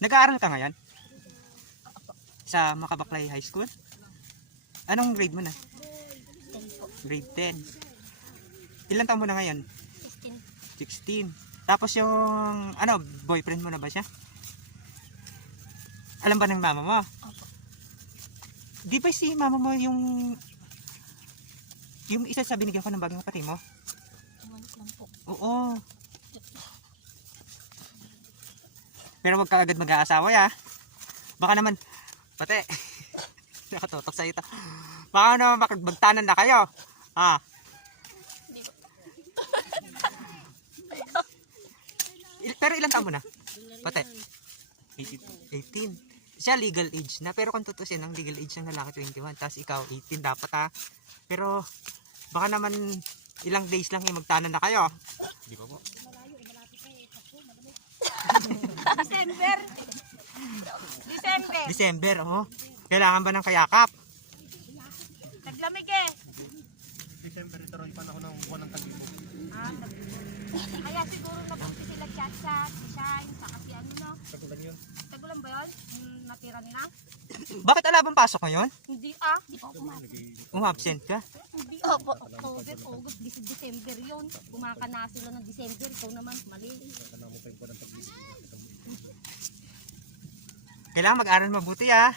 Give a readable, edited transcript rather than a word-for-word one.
Nag-aaral ka ngayon? Sa Makabaklay High School? Anong grade mo na? 10 po. Grade 10. Ilan taon mo na ngayon? 16. 16. Tapos yung, boyfriend mo na ba siya? Alam ba ng mama mo? Opo. Di ba si mama mo yung isa sa binigyan ko ng bagong kapatid mo? Iwan ko lang po. Oo. Pero wag ka agad mag-aasawa ya. Baka naman, pati, nakatutok sa ito. Baka naman magtanan na kayo. Ah. Hindi po. Pero ilang taon mo na? Pati? 18. Siya legal age na. Pero kung tutusin, ang legal age ng lalaki 21. Tapos ikaw 18 dapat ha. Pero baka naman ilang days lang yung magtanan na kayo. Di ba po? December. December, oh. Kailangan ba ng kayakap? Naglamig eh. December ito rin panahon ng buwan ng tag-ibog. Kaya siguro napunti sila chat-chat, si Shine, saka si ano no. Tagulan yun. Tagulan ba yun? Yung natira nila? Bakit alabang pasok ngayon? Hindi Hindi pa umabot. Umabsent ka? Hindi. October, August, December yun. Kumaka na sila ng December. Ikaw naman, mali. Kailangan mag-aral mabuti ah.